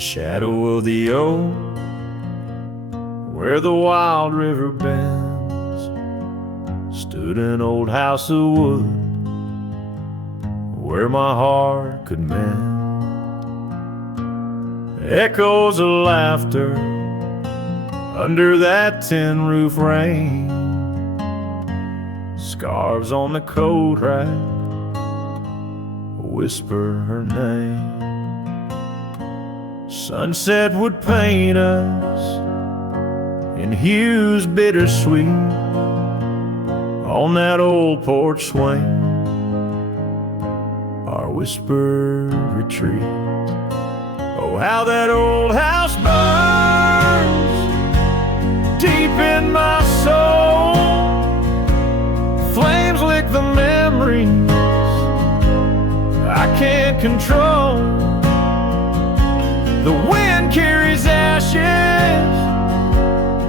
shadow of the oak, where the wild river bends, stood an old house of wood where my heart could mend. Echoes of laughter under that tin roof rain, scarves on the coat rack whisper her name. Sunset would paint us in hues bittersweet on that old porch swing, our whispered retreat. Oh, how that old house burns deep in my soul. Flames lick the memories I can't control. The wind carries ashes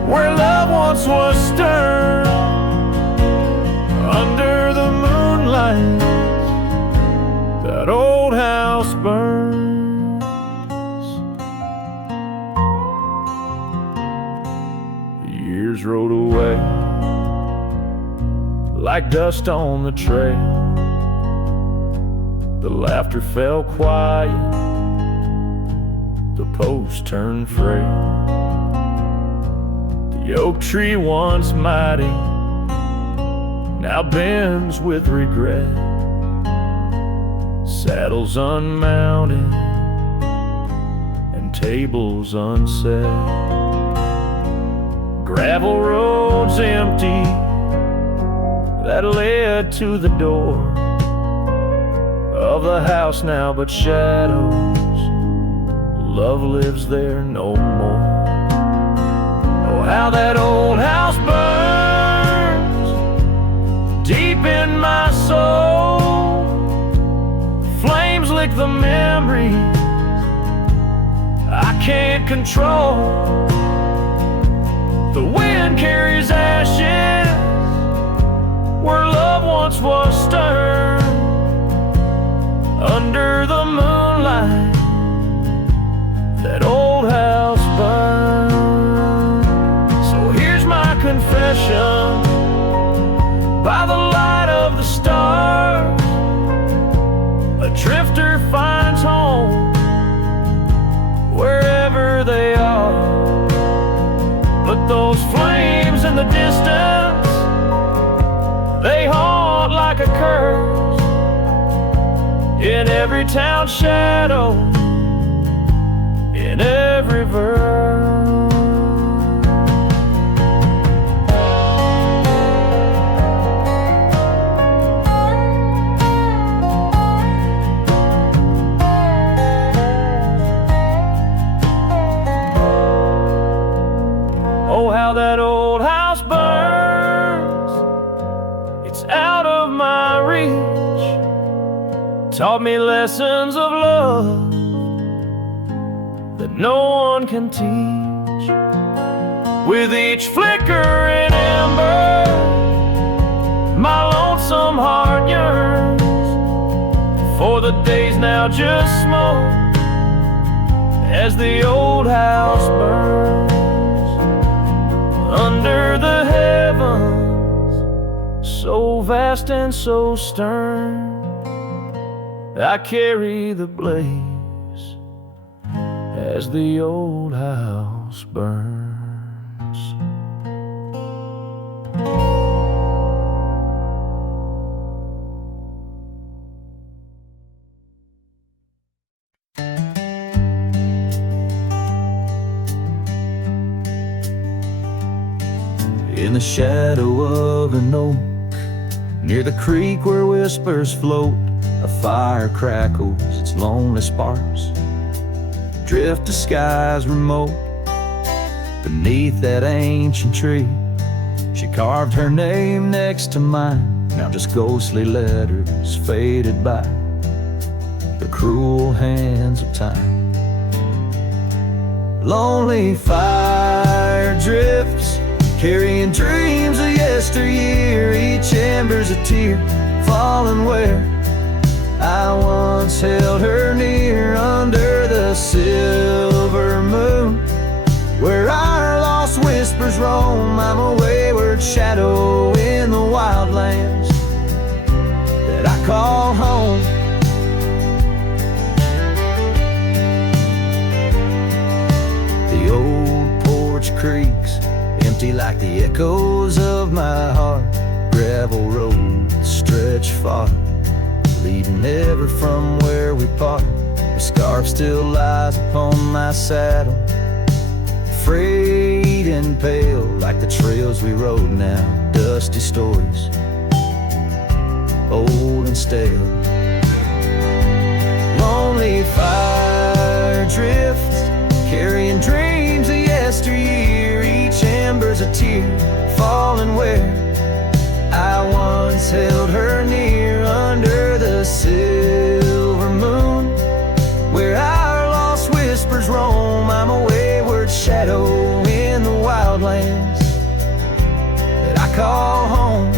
where love once was stirred. Under the moonlight, that old house burns. Years rode away like dust on the trail. The laughter fell quiet, the post turned frail. The oak tree once mighty now bends with regret. Saddles unmounted and tables unset. Gravel roads empty that led to the door of the house now but shadows. Love lives there no more. Oh, how that old house burns deep in my soul. Flames lick the memories I can't control. The wind carries ashes where love once was stirred. Under the moonlight, that old house burns. So here's my confession by the light of the stars. A drifter finds home wherever they are. But those flames in the distance, they haunt like a curse in every town shadow, in every verse. Oh, how that old house burns, it's out of my reach. Taught me lessons of love that no one can teach. With each flickering ember, my lonesome heart yearns for the days now just smoke as the old house burns. Under the heavens, so vast and so stern, I carry the blaze as the old house burns. In the shadow of an oak, near the creek where whispers float, a fire crackles its lonely sparks, drift to skies remote. Beneath that ancient tree, she carved her name next to mine, now just ghostly letters faded by the cruel hands of time. Lonely fire drifts, carrying dreams of yesteryear. Each ember's a tear falling where I once held her near. Under the the silver moon, where our lost whispers roam. I'm a wayward shadow in the wildlands that I call home. The old porch creaks, empty like the echoes of my heart. Gravel roads stretch far, leading ever from where we part. The scarf still lies upon my saddle, frayed and pale like the trails we rode now. Dusty stories, old and stale. Lonely fire drifts, carrying dreams of yesteryear. Each ember's a tear falling where I once held her near. Under the silver moon, where our lost whispers roam. I'm a wayward shadow in the wildlands that I call home.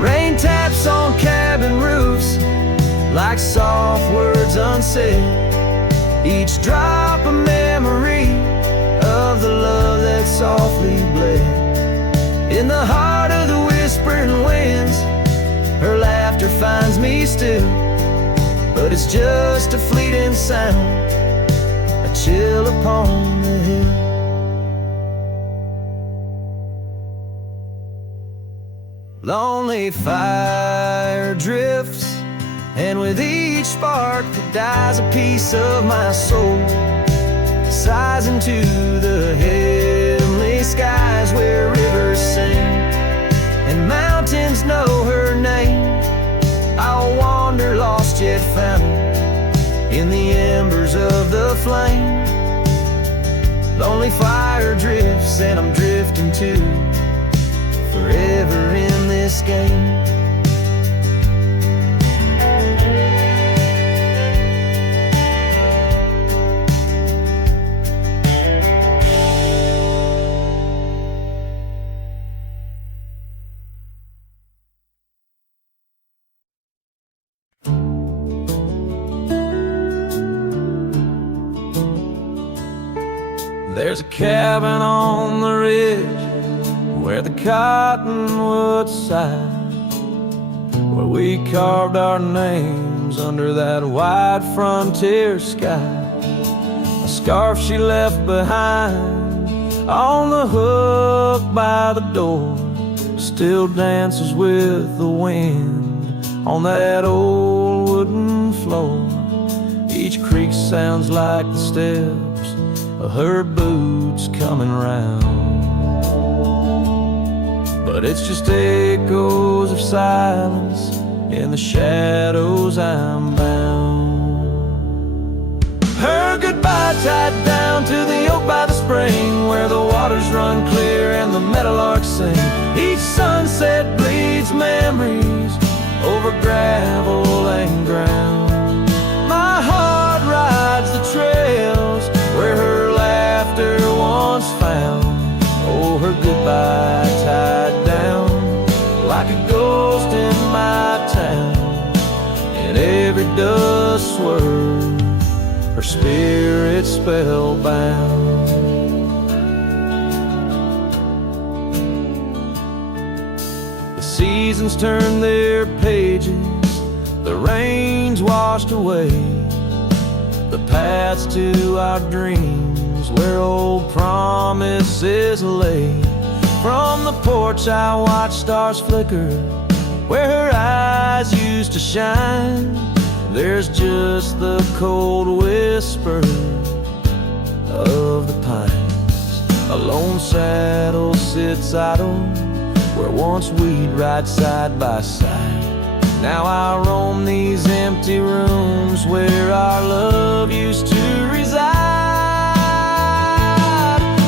Rain taps on cabin roofs like soft words unsaid, each drop a memory of the love that softly bled. In the heart of the whispering winds, her laughter finds me still, but it's just a fleeting sound, a chill upon the hill. Lonely fire drifts, and with each spark that dies a piece of my soul sighs into the heavenly skies, where rivers sing and mountains know her name. I'll wander lost yet found in the embers of the flame. Lonely fire drifts, and I'm drifting too, forever in this game. There's a cabin on the ridge where the cottonwoods sigh, where we carved our names under that wide frontier sky. A scarf she left behind on the hook by the door still dances with the wind on that old wooden floor. Each creak sounds like the steps of her boots coming round, but it's just echoes of silence. In the shadows I'm bound. Her goodbye tied down to the oak by the spring, where the waters run clear and the meadowlarks sing. Each sunset bleeds memories over gravel and ground. My heart rides the trails where her laughter once found. Oh, her goodbye tied down like a ghost in my town. In every dust swirl, her spirit spellbound. The seasons turn their pages, the rains washed away the paths to our dreams, where old promises lay. From the porch I watch stars flicker, where her eyes used to shine. There's just the cold whisper of the pines. A lone saddle sits idle where once we'd ride side by side. Now I roam these empty rooms where our love used to reside.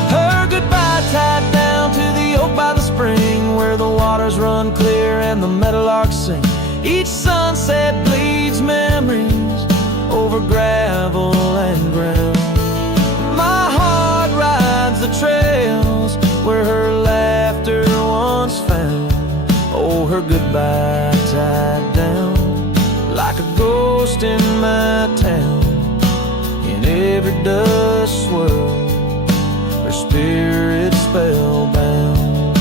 Her goodbye tied down to the oak by the spring, where the waters run clear and the meadowlarks sing. Each sunset bleeds memories over gravel and ground. My heart rides the trails where her laughter once found. Oh, her goodbye tied down like a ghost in my town. every dust swirl, her spirit spellbound.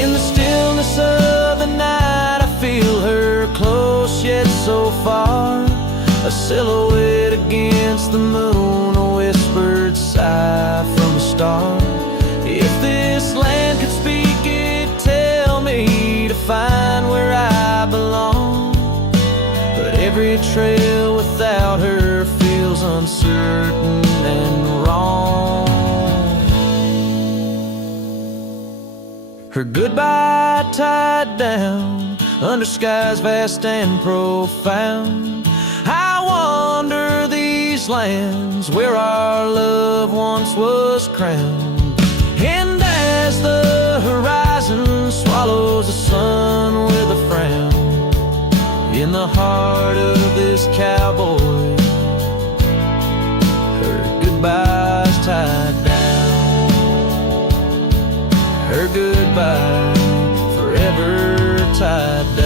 In the stillness of the night, I feel her close yet so far, a silhouette against the moon, a whispered sigh from a star. If this land could speak, it'd tell me to find where I belong, but every trail without her feels uncertain and wrong. Her goodbye tied down under skies vast and profound. I wander these lands where our love once was crowned, and as the horizon swallows the sun with a frown, in the heart of this cowboy, her goodbye's tied down. Her goodbye forever tied down.